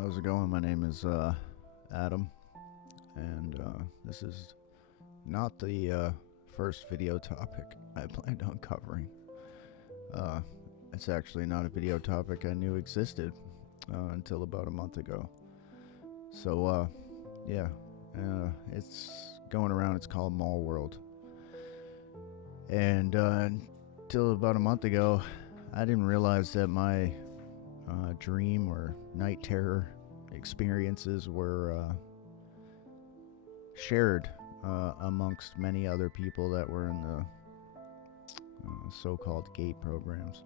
How's it going? My name is Adam, and this is not the first video topic I planned on covering. It's actually not a video topic I knew existed until about a month ago. So, it's going around. It's called Mall World. And until about a month ago, I didn't realize that my dream or night terror experiences were shared amongst many other people that were in the so-called gay programs.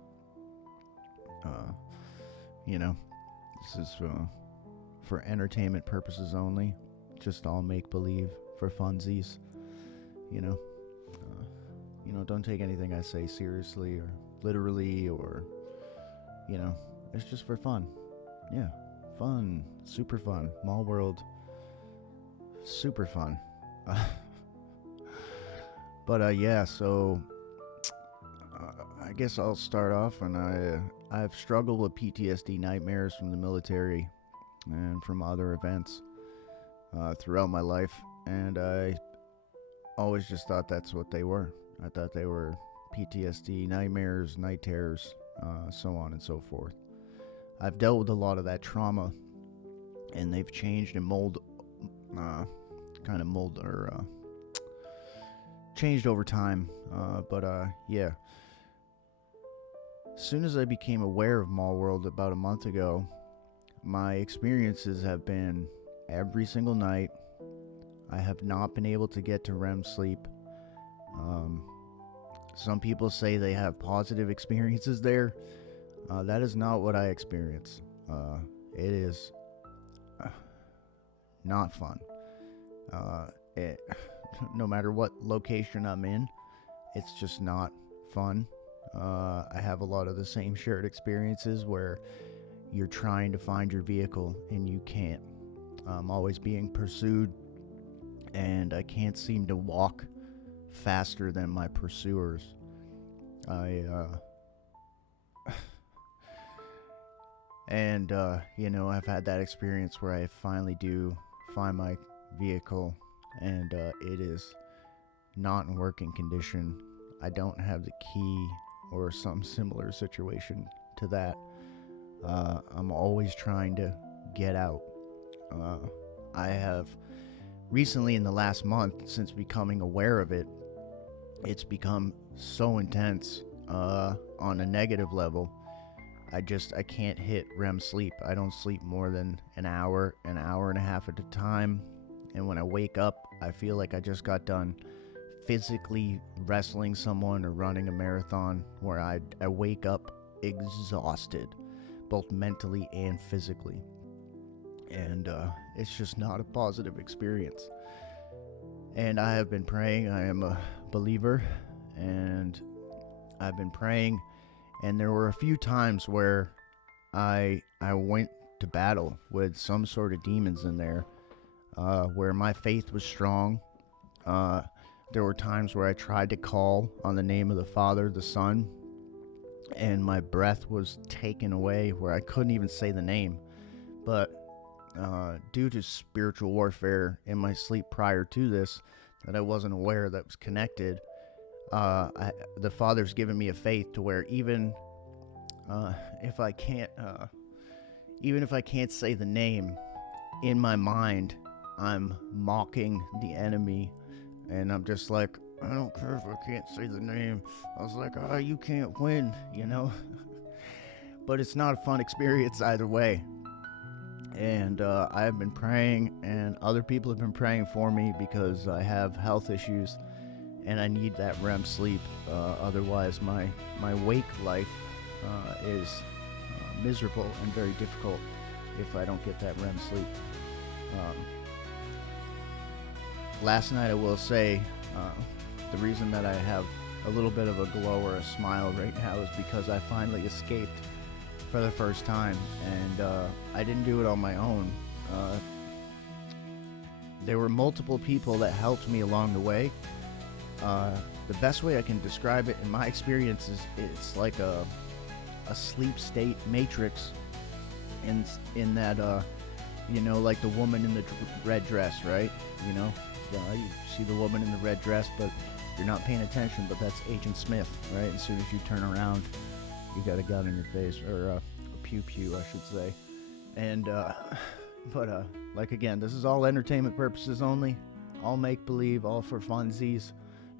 This is for entertainment purposes only, just all make-believe for funsies. Don't take anything I say seriously or literally, or it's just for fun. Yeah, fun, super fun. Mall World, super fun. So I guess I'll start off, and I've struggled with PTSD nightmares from the military and from other events throughout my life, and I always just thought that's what they were. I thought they were PTSD nightmares, night terrors, so on and so forth. I've dealt with a lot of that trauma, and they've changed and changed over time. As soon as I became aware of Mall World about a month ago, my experiences have been every single night. I have not been able to get to REM sleep. Some people say they have positive experiences there. That is not what I experience. It is not fun. No matter what location I'm in, it's just not fun. I have a lot of the same shared experiences where you're trying to find your vehicle and you can't. I'm always being pursued, and I can't seem to walk faster than my pursuers. I've had that experience where I finally do find my vehicle, and it is not in working condition. I don't have the key or some similar situation to that. I'm always trying to get out. I have recently, in the last month, since becoming aware of it, it's become so intense on a negative level. I can't hit REM sleep. I don't sleep more than an hour and a half at a time. And when I wake up, I feel like I just got done physically wrestling someone or running a marathon, where I wake up exhausted, both mentally and physically. And it's just not a positive experience. And I have been praying. I am a believer, and I've been praying, and there were a few times where I went to battle with some sort of demons in there, where my faith was strong. There were times where I tried to call on the name of the Father, the Son, and my breath was taken away where I couldn't even say the name. But due to spiritual warfare in my sleep prior to this that I wasn't aware that was connected, the Father's given me a faith to where even if I can't say the name, in my mind I'm mocking the enemy, and I'm just like, I don't care if I can't say the name. I was like, you can't win, But it's not a fun experience either way. And I've been praying, and other people have been praying for me, because I have health issues and I need that REM sleep. Otherwise my wake life is miserable and very difficult if I don't get that REM sleep. Last night, I will say, the reason that I have a little bit of a glow or a smile right now is because I finally escaped for the first time, and I didn't do it on my own. There were multiple people that helped me along the way. The best way I can describe it in my experience is it's like a sleep state matrix, in that like the woman in the red dress, right? You see the woman in the red dress, but you're not paying attention, but that's Agent Smith, right? As soon as you turn around, you got a gun in your face, or a pew-pew, I should say. And, but like, again, this is all entertainment purposes only, all make-believe, all for funsies.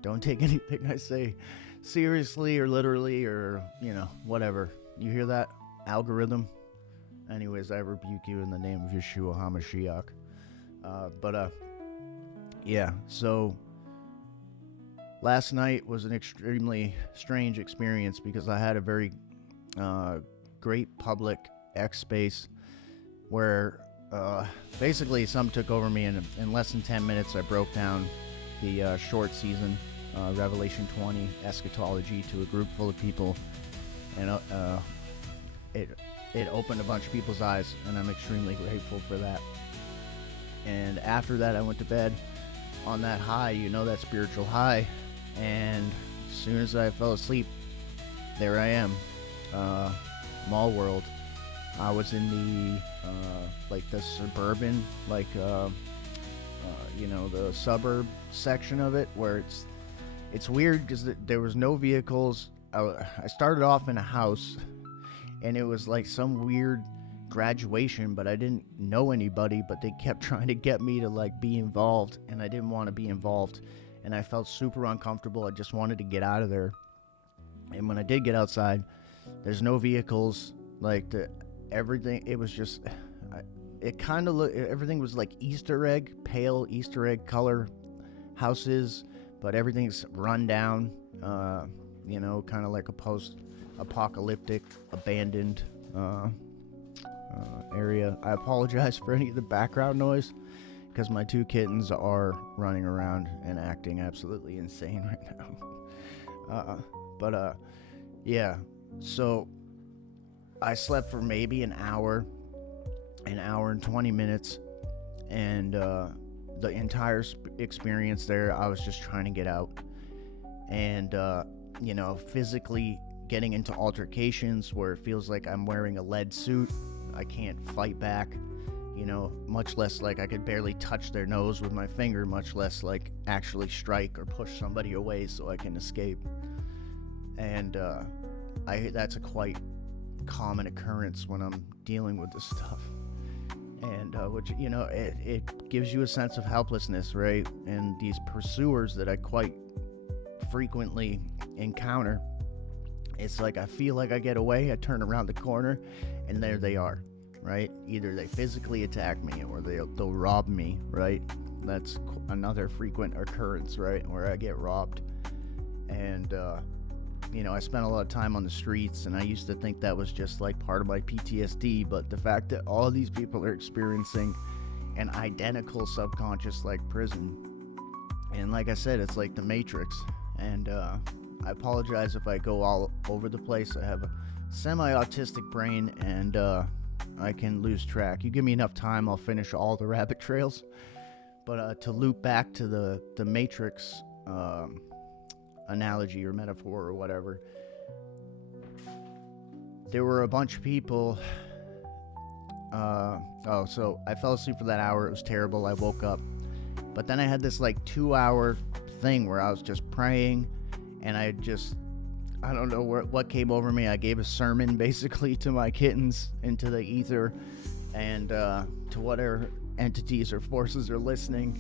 Don't take anything I say seriously or literally or, whatever. You hear that? Algorithm? Anyways, I rebuke you in the name of Yeshua HaMashiach. Yeah, so last night was an extremely strange experience because I had a very great public X space where basically something took over me, and in less than 10 minutes I broke down the short season Revelation 20 eschatology to a group full of people, and it opened a bunch of people's eyes, and I'm extremely grateful for that. And after that I went to bed on that high, that spiritual high, and as soon as I fell asleep, there I am, Mall World. I was in the the suburban, the suburb section of it, where it's weird because there was no vehicles. I started off in a house, and it was like some weird graduation, but I didn't know anybody, but they kept trying to get me to be involved, and I didn't want to be involved, and I felt super uncomfortable. I just wanted to get out of there. And when I did get outside, there's no vehicles, everything, it was just, it kind of looked, everything was like Easter egg, pale Easter egg color houses, but everything's run down, kind of like a post-apocalyptic, abandoned area. I apologize for any of the background noise, because my two kittens are running around and acting absolutely insane right now. Yeah, so I slept for maybe an hour and 20 minutes, and the entire experience there, I was just trying to get out, and physically getting into altercations where it feels like I'm wearing a lead suit. I can't fight back, much less I could barely touch their nose with my finger, much less actually strike or push somebody away so I can escape. And that's a quite common occurrence when I'm dealing with this stuff. And which, it gives you a sense of helplessness, right? And these pursuers that I quite frequently encounter, it's I feel like I get away, I turn around the corner, and there they are, right? Either they physically attack me or they'll rob me, right? That's another frequent occurrence, right? Where I get robbed. And, I spent a lot of time on the streets, and I used to think that was just part of my PTSD, but the fact that all of these people are experiencing an identical subconscious prison, and like I said, it's like the Matrix. And I apologize if I go all over the place. I have a semi-autistic brain, and I can lose track. You give me enough time, I'll finish all the rabbit trails. But to loop back to the Matrix analogy or metaphor or whatever, there were a bunch of people. So I fell asleep for that hour. It was terrible. I woke up, but then I had this 2-hour thing where I was just praying, and I don't know what came over me. I gave a sermon basically to my kittens into the ether, and to whatever entities or forces are listening.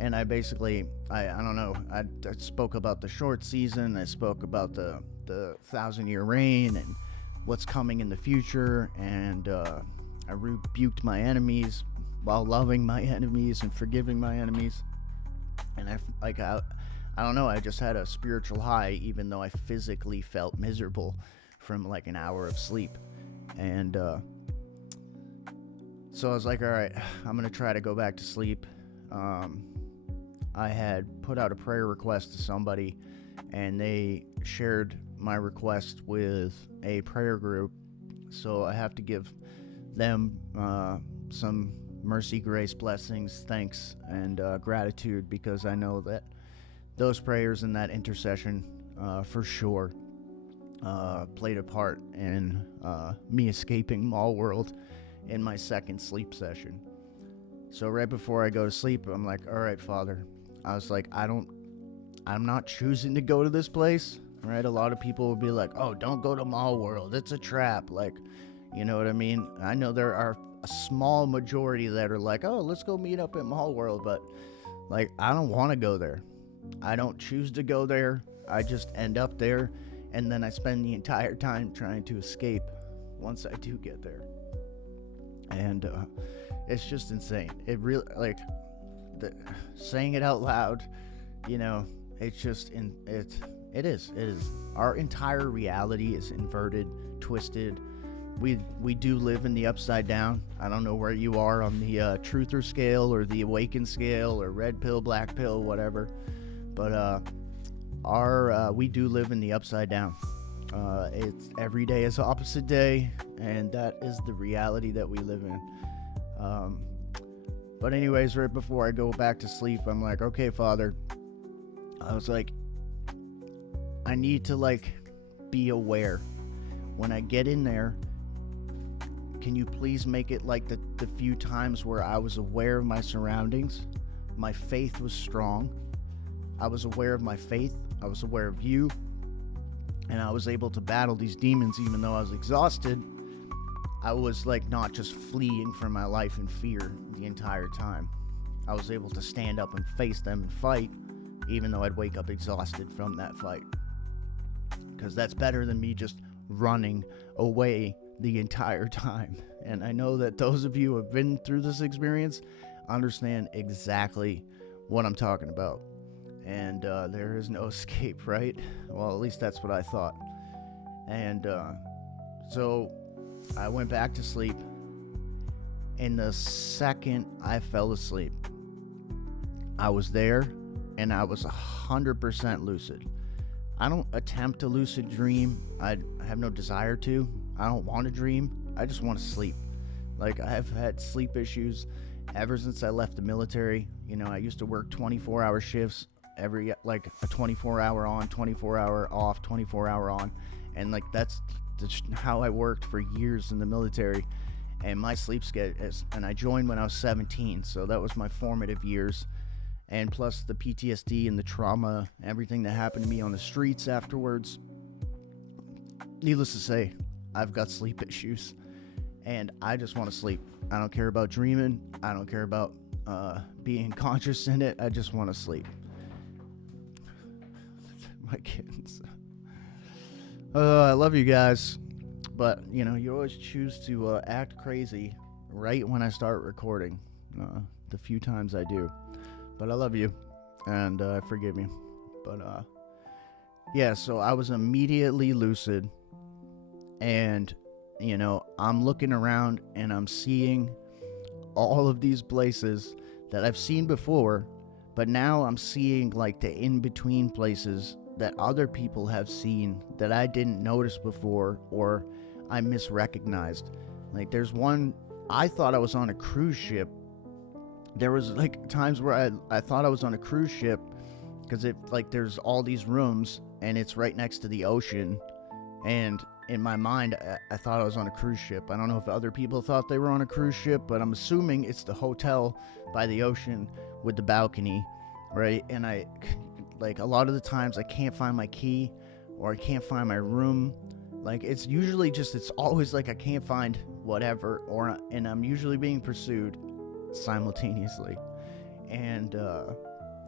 And I basically, I don't know, I spoke about the short season. I spoke about the 1,000-year reign and what's coming in the future. And I rebuked my enemies while loving my enemies and forgiving my enemies. And I don't know, I just had a spiritual high, even though I physically felt miserable from an hour of sleep. And so I was all right, I'm going to try to go back to sleep. I had put out a prayer request to somebody, and they shared my request with a prayer group. So I have to give them some mercy, grace, blessings, thanks, and gratitude, because I know that those prayers and that intercession for sure played a part in me escaping Mall World in my second sleep session. So right before I go to sleep, I'm like, all right, Father. I was like, I'm not choosing to go to this place, right? A lot of people will be like, oh, don't go to Mall World. It's a trap. Like, you know what I mean? I know there are a small majority that are like, oh, let's go meet up at Mall World. But, like, I don't want to go there. I don't choose to go there. I just end up there. And then I spend the entire time trying to escape once I do get there. And it's just insane. It really, like, saying it out loud, you know, it's just, it is. Our entire reality is inverted, twisted. We do live in the upside down. I don't know where you are on the truther scale or the awakened scale or red pill, black pill, whatever. But we do live in the upside down. It's every day is opposite day, and that is the reality that we live in. But anyways, right before I go back to sleep, I'm like, okay, Father. I was like, I need to, like, be aware. When I get in there, can you please make it like the few times where I was aware of my surroundings? My faith was strong. I was aware of my faith. I was aware of you. And I was able to battle these demons even though I was exhausted. I was, like, not just fleeing from my life in fear the entire time. I was able to stand up and face them and fight, even though I'd wake up exhausted from that fight. Because that's better than me just running away the entire time. And I know that those of you who have been through this experience understand exactly what I'm talking about. And there is no escape, right? Well, at least that's what I thought. And so I went back to sleep. And the second I fell asleep, I was there and I was 100% lucid. I don't attempt to lucid dream. I have no desire to. I don't want to dream. I just want to sleep. Like, I have had sleep issues ever since I left the military. You know, I used to work 24-hour shifts, like a 24-hour on, 24-hour off, 24-hour on. And, like, that's how I worked for years in the military. And my sleep schedule, and I joined when I was 17, so that was my formative years. And plus the PTSD and the trauma, everything that happened to me on the streets afterwards. Needless to say, I've got sleep issues. And I just want to sleep. I don't care about dreaming. I don't care about being conscious in it. I just want to sleep. My kittens. I love you guys. But, you know, you always choose to act crazy right when I start recording. The few times I do. But I love you, and forgive me. But, yeah, so I was immediately lucid, and, you know, I'm looking around, and I'm seeing all of these places that I've seen before, but now I'm seeing, like, the in-between places that other people have seen that I didn't notice before, or I misrecognized. Like, there's one, I thought I was on a cruise ship. There was, like, times where I thought I was on a cruise ship because it, like, there's all these rooms and it's right next to the ocean. And in my mind, I thought I was on a cruise ship. I don't know if other people thought they were on a cruise ship, but I'm assuming it's the hotel by the ocean with the balcony, right? And I, like, a lot of the times I can't find my key or I can't find my room. Like, it's usually just, it's always like I can't find whatever, and I'm usually being pursued simultaneously. And a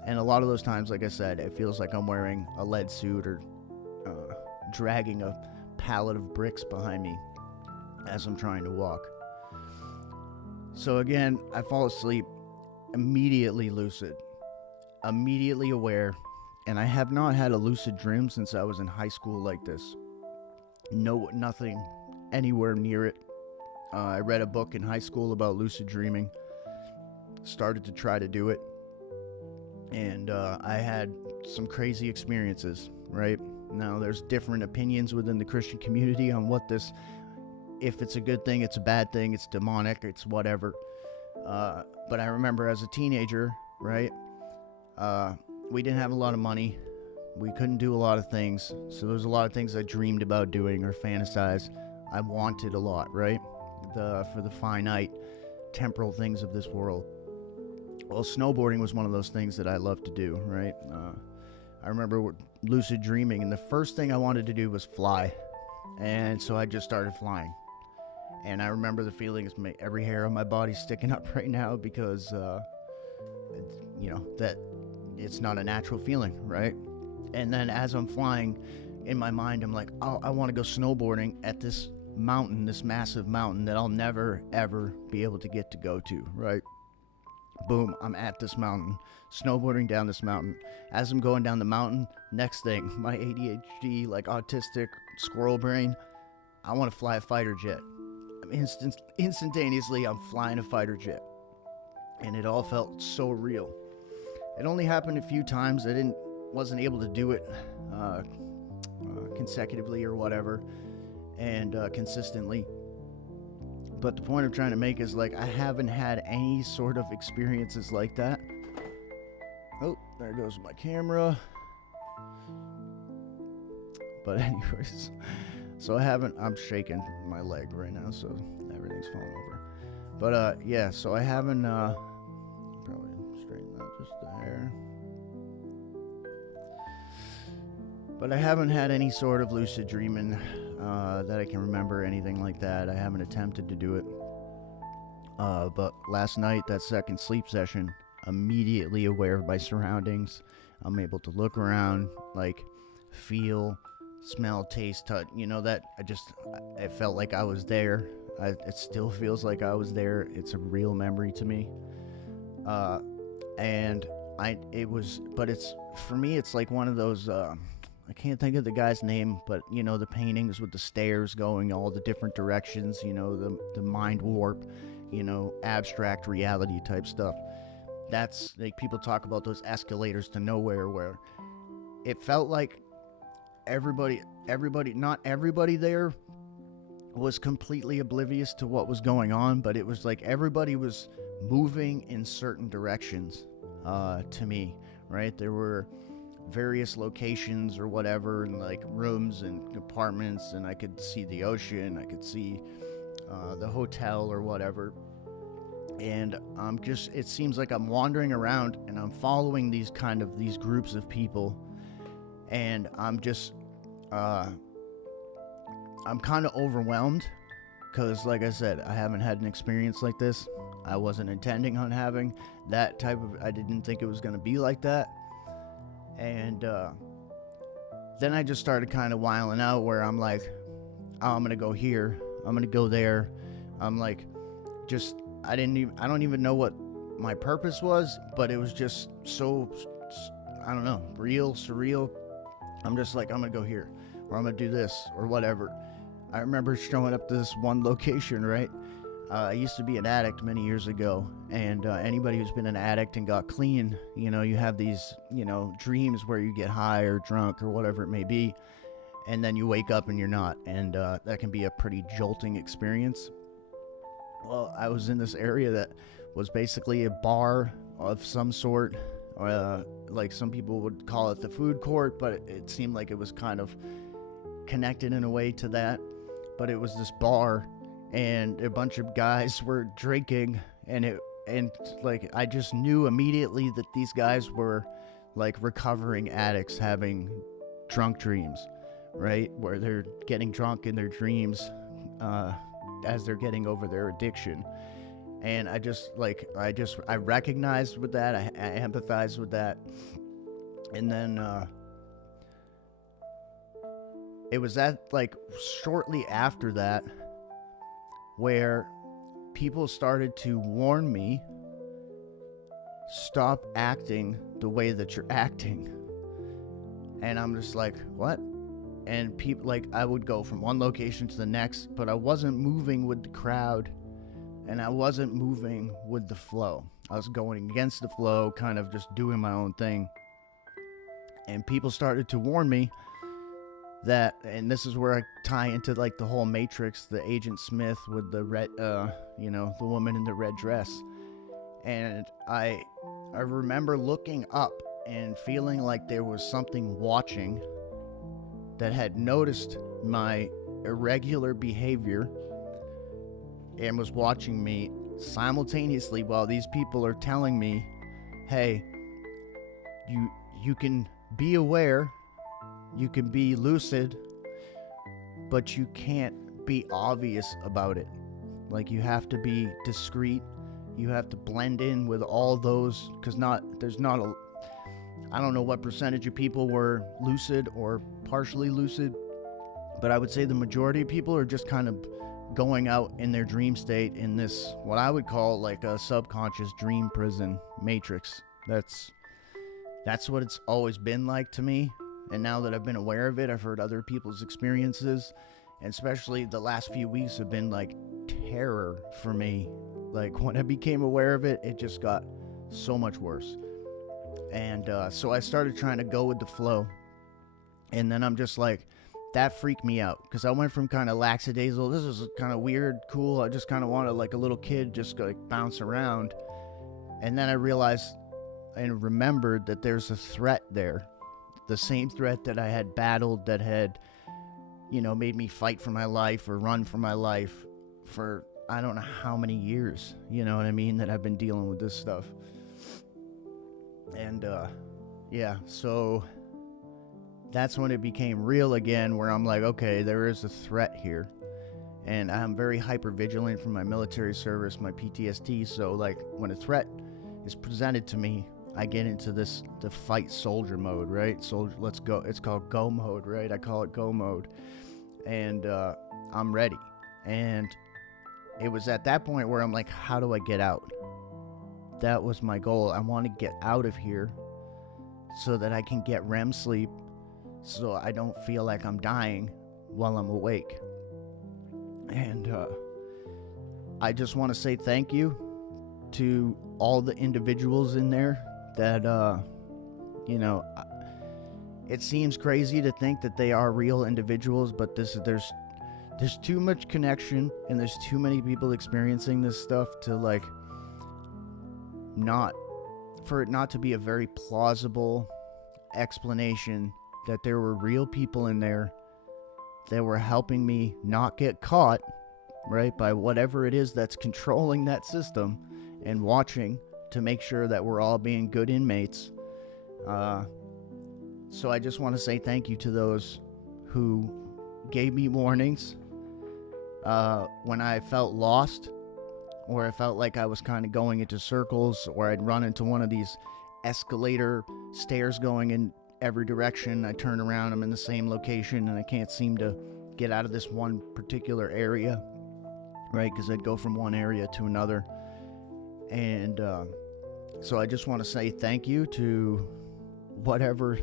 lot of those times, like I said, it feels like I'm wearing a lead suit or dragging a pallet of bricks behind me as I'm trying to walk. So again, I fall asleep, immediately lucid, immediately aware, and I have not had a lucid dream since I was in high school like this. No, nothing anywhere near it. I read a book in high school about lucid dreaming. Started to try to do it. And I had some crazy experiences, right? Now, there's different opinions within the Christian community on what this, if it's a good thing, it's a bad thing, it's demonic, it's whatever. But I remember as a teenager, right? We didn't have a lot of money. We couldn't do a lot of things. So there's a lot of things I dreamed about doing or fantasized. I wanted a lot, right? for the finite temporal things of this world. Well, snowboarding was one of those things that I love to do, right? I remember lucid dreaming, and the first thing I wanted to do was fly. And so I just started flying. And I remember the feelings, every hair on my body sticking up right now because, that it's not a natural feeling, right? And then as I'm flying, in my mind, I'm like, oh, I want to go snowboarding at this mountain, this massive mountain that I'll never, ever be able to get to go to, right? Boom, I'm at this mountain, snowboarding down this mountain. As I'm going down the mountain, next thing, my ADHD, like autistic squirrel brain, I want to fly a fighter jet. Instantaneously, I'm flying a fighter jet. And it all felt so real. It only happened a few times. I wasn't able to do it consecutively or whatever, and consistently. But the point I'm trying to make is, like, I haven't had any sort of experiences like that. Oh, there goes my camera. But anyways, so I'm shaking my leg right now, so everything's falling over. But yeah, so I haven't, probably straighten that just there. But I haven't had any sort of lucid dreaming that I can remember, anything like that. I haven't attempted to do it. But last night, that second sleep session, immediately aware of my surroundings. I'm able to look around, like, feel, smell, taste, touch. That I felt like I was there. It still feels like I was there. It's a real memory to me. For me, it's like one of those, I can't think of the guy's name, but, the paintings with the stairs going all the different directions, the mind warp, abstract reality type stuff. That's, like, people talk about those escalators to nowhere, where it felt like not everybody there was completely oblivious to what was going on, but it was like everybody was moving in certain directions, to me, right? There were various locations or whatever, and like rooms and apartments, and I could see the ocean, I could see the hotel or whatever, and it seems like I'm wandering around and I'm following these groups of people, and I'm kind of overwhelmed because, like I said, I haven't had an experience like this. I wasn't intending on having that I didn't think it was going to be like that. And then I just started kind of wiling out, where I'm like, oh, I'm going to go here, I'm going to go there. I'm like, I don't even know what my purpose was, but it was just so, I don't know, real, surreal. I'm just like, I'm going to go here, or I'm going to do this, or whatever. I remember showing up to this one location, right? I used to be an addict many years ago, and anybody who's been an addict and got clean, you have these, dreams where you get high or drunk or whatever it may be, and then you wake up and you're not, and that can be a pretty jolting experience. Well, I was in this area that was basically a bar of some sort, like some people would call it the food court, but it seemed like it was kind of connected in a way to that. But it was this bar, and a bunch of guys were drinking, and I just knew immediately that these guys were like recovering addicts having drunk dreams, right? Where they're getting drunk in their dreams as they're getting over their addiction. And I recognized with that, I empathized with that. And then it was shortly after that where people started to warn me, stop acting the way that you're acting. And I'm just like, what? And people, I would go from one location to the next, but I wasn't moving with the crowd, and I wasn't moving with the flow. I was going against the flow, kind of just doing my own thing. And people started to warn me that, and this is where I tie into the whole Matrix, the Agent Smith with the red, the woman in the red dress. And I remember looking up and feeling like there was something watching that had noticed my irregular behavior and was watching me simultaneously while these people are telling me, hey, you can be aware, you can be lucid, but you can't be obvious about it. Like, you have to be discreet. You have to blend in with all those, because there's not a, I don't know what percentage of people were lucid or partially lucid, but I would say the majority of people are just kind of going out in their dream state in this, what I would call like a subconscious dream prison matrix. That's what it's always been like to me. And now that I've been aware of it, I've heard other people's experiences, and especially the last few weeks have been like terror for me. Like, when I became aware of it, it just got so much worse. And so I started trying to go with the flow. And then I'm just like, that freaked me out, because I went from kind of lackadaisical, this is kind of weird, cool, I just kind of wanted like a little kid just like bounce around. And then I realized and remembered that there's a threat there. The same threat that I had battled, that had, made me fight for my life or run for my life for I don't know how many years, you know what I mean, that I've been dealing with this stuff. And yeah, so that's when it became real again, where I'm like, okay, there is a threat here. And I'm very hyper vigilant from my military service, my PTSD. So like, when a threat is presented to me, I get into the fight soldier mode, right? Soldier, let's go. It's called go mode, right? I call it go mode. And I'm ready. And it was at that point where I'm like, how do I get out? That was my goal. I want to get out of here so that I can get REM sleep, so I don't feel like I'm dying while I'm awake. And I just want to say thank you to all the individuals in there that, it seems crazy to think that they are real individuals, but there's too much connection, and there's too many people experiencing this stuff to like for it not to be a very plausible explanation that there were real people in there that were helping me not get caught, right, by whatever it is that's controlling that system, and watching to make sure that we're all being good inmates. So I just want to say thank you to those who gave me warnings when I felt lost, or I felt like I was kind of going into circles, or I'd run into one of these escalator stairs going in every direction. I turn around, I'm in the same location, and I can't seem to get out of this one particular area, right? Because I'd go from one area to another. And so I just want to say thank you to whatever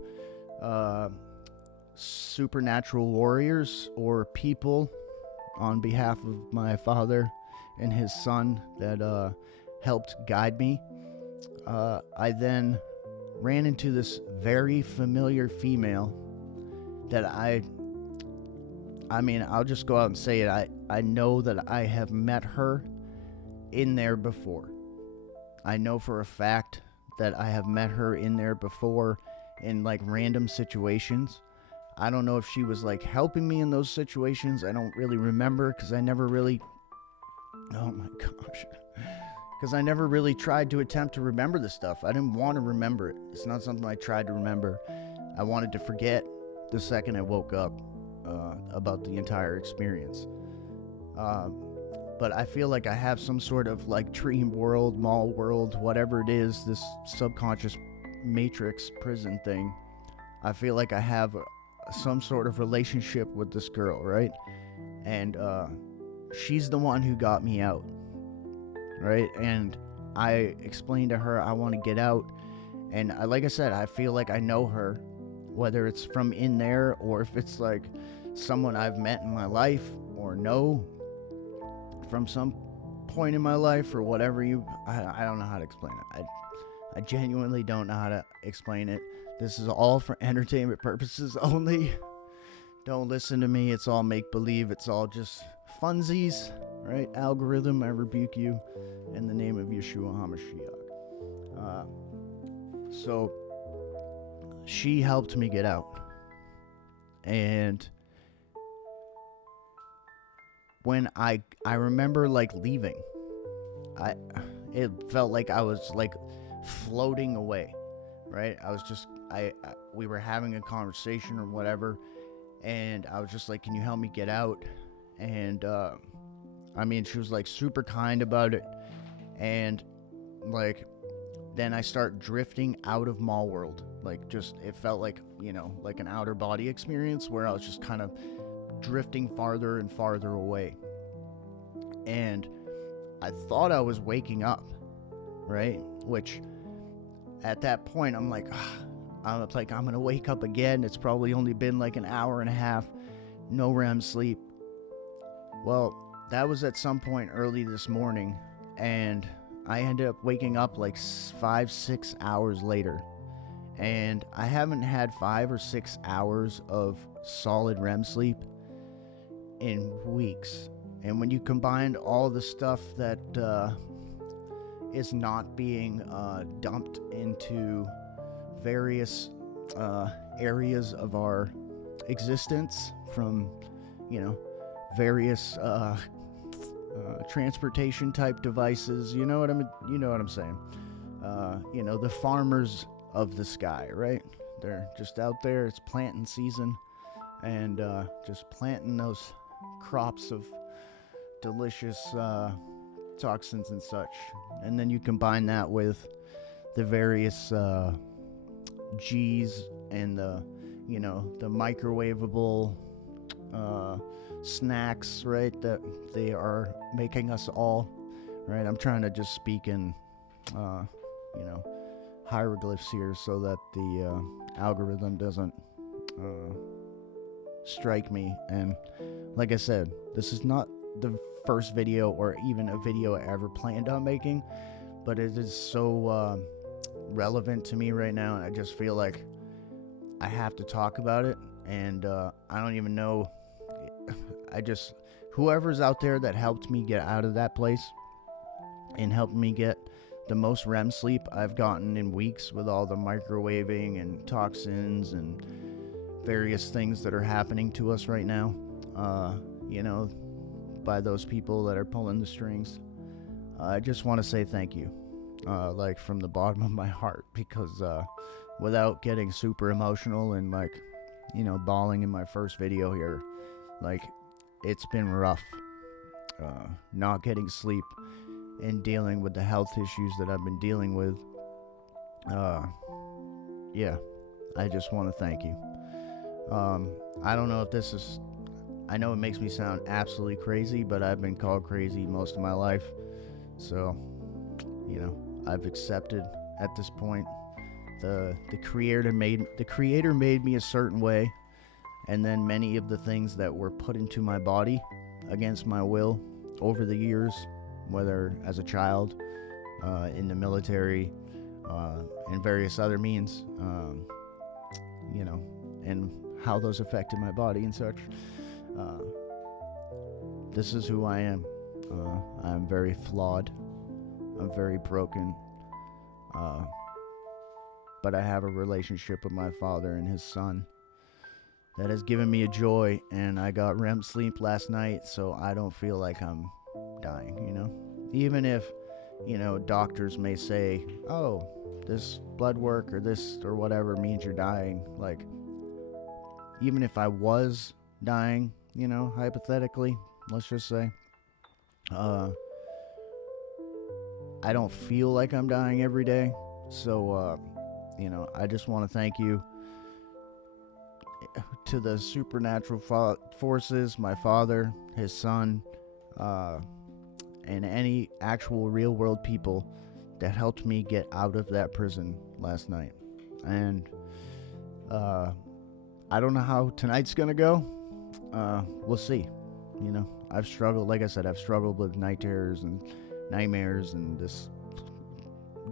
supernatural warriors or people on behalf of my father and his son that helped guide me. I then ran into this very familiar female that I mean, I'll just go out and say it. I know that I have met her in there before. I know for a fact that I have met her in there before in like random situations. I don't know if she was like helping me in those situations. I don't really remember, because I never really, oh my gosh, because I never really tried to attempt to remember this stuff. I didn't want to remember it. It's not something I tried to remember. I wanted to forget the second I woke up about the entire experience. But I feel like I have some sort of like dream world, mall world, whatever it is, this subconscious matrix prison thing. I feel like I have some sort of relationship with this girl, right? And she's the one who got me out, right? And I explained to her I want to get out. And like I said, I feel like I know her, whether it's from in there or if it's like someone I've met in my life or know from some point in my life or whatever. I don't know how to explain it. I genuinely don't know how to explain it. This is all for entertainment purposes only. Don't listen to me. It's all make-believe. It's all just funsies, right? Algorithm, I rebuke you in the name of Yeshua HaMashiach. So she helped me get out. And when I remember like leaving, I it felt like I was like floating away, right? I was just I we were having a conversation or whatever, and I was just like, "Can you help me get out?" And I mean, she was like super kind about it, and like then I start drifting out of mall world. Like just it felt like, like an outer body experience where I was just kind of drifting farther and farther away. And I thought I was waking up, right? Which at that point I'm like, I'm gonna wake up again. It's probably only been like an hour and a half, no REM sleep. Well, that was at some point early this morning, and I ended up waking up like 5-6 hours later. And I haven't had 5 or 6 hours of solid REM sleep in weeks. And when you combine all the stuff that is not being dumped into various areas of our existence, from various transportation type devices, you know what I'm saying. The farmers of the sky, right? They're just out there. It's planting season, and just planting those crops of delicious toxins and such. And then you combine that with the various G's and the microwavable snacks, right, that they are making us all, right? I'm trying to just speak in hieroglyphs here so that the algorithm doesn't strike me. And like I said, this is not the first video or even a video I ever planned on making, but it is so relevant to me right now, and I just feel like I have to talk about it. And I don't even know, whoever's out there that helped me get out of that place and helped me get the most REM sleep I've gotten in weeks, with all the microwaving and toxins and various things that are happening to us right now, by those people that are pulling the strings. I just want to say thank you, like from the bottom of my heart, because without getting super emotional and bawling in my first video here, like, it's been rough, not getting sleep and dealing with the health issues that I've been dealing with. Yeah, I just want to thank you. I don't know if I know it makes me sound absolutely crazy, but I've been called crazy most of my life. So, I've accepted at this point. The creator made me a certain way, and then many of the things that were put into my body against my will over the years, whether as a child, in the military, and various other means, and how those affected my body and such. This is who I am. I'm very flawed. I'm very broken. But I have a relationship with my Father and His Son that has given me a joy, and I got REM sleep last night, so I don't feel like I'm dying, Even if, doctors may say, oh, this blood work or this or whatever means you're dying. Like, even if I was dying, hypothetically, let's just say, I don't feel like I'm dying every day. So, I just want to thank you to the supernatural forces, my Father, His Son, and any actual real world people that helped me get out of that prison last night. And I don't know how tonight's gonna go. We'll see. I've struggled, like I said, I've struggled with night terrors and nightmares and this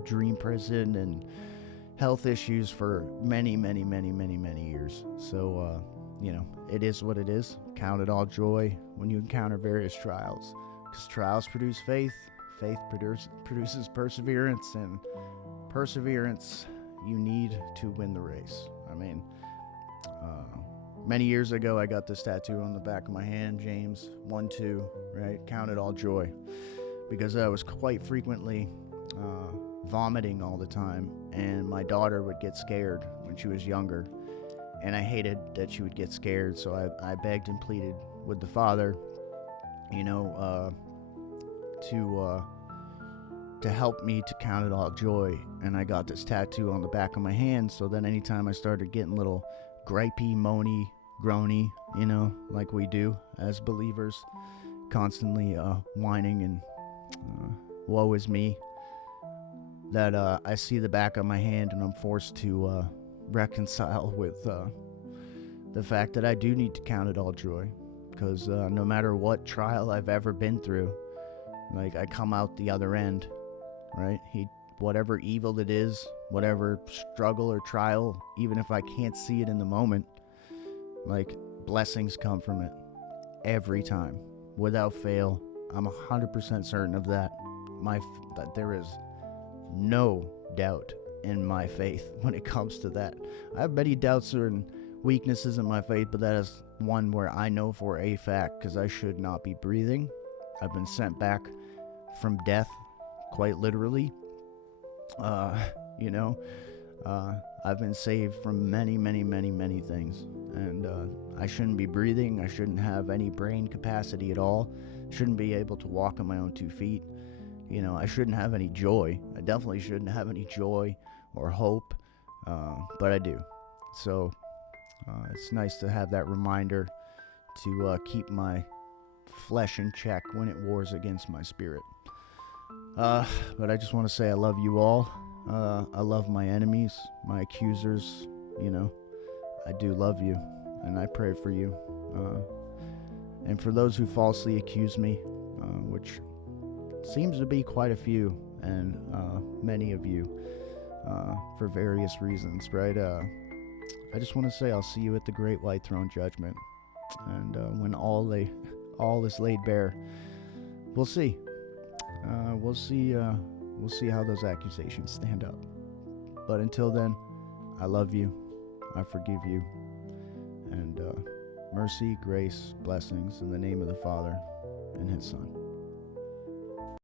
dream prison and health issues for many, many, many, many, many years. So, it is what it is. Count it all joy when you encounter various trials, because trials produce faith. Faith produces perseverance, and perseverance you need to win the race. I mean, Many years ago, I got this tattoo on the back of my hand, James 1 2, right? Count it all joy. Because I was quite frequently vomiting all the time, and my daughter would get scared when she was younger, and I hated that she would get scared, so I begged and pleaded with the Father, to help me to count it all joy. And I got this tattoo on the back of my hand, so then anytime I started getting little gripey, moany, groany, like we do as believers, constantly whining and woe is me, that I see the back of my hand and I'm forced to reconcile with the fact that I do need to count it all joy, because no matter what trial I've ever been through, like, I come out the other end, right? Whatever evil it is, whatever struggle or trial, even if I can't see it in the moment, like, blessings come from it every time, without fail. I'm 100% certain of that. That there is no doubt in my faith when it comes to that. I have many doubts and weaknesses in my faith, but that is one where I know for a fact, because I should not be breathing. I've been sent back from death, quite literally. I've been saved from many, many, many, many things, and I shouldn't be breathing. I shouldn't have any brain capacity at all. Shouldn't be able to walk on my own 2 feet. I shouldn't have any joy. I definitely shouldn't have any joy or hope, but I do. So it's nice to have that reminder to keep my flesh in check when it wars against my spirit. But I just want to say I love you all. I love my enemies, my accusers. I do love you, and I pray for you. And for those who falsely accuse me, which seems to be quite a few, and many of you, for various reasons, right? I just want to say I'll see you at the great white throne judgment, and when all is laid bare, we'll see. We'll see how those accusations stand up. But until then, I love you, I forgive you, and mercy, grace, blessings in the name of the Father and His Son.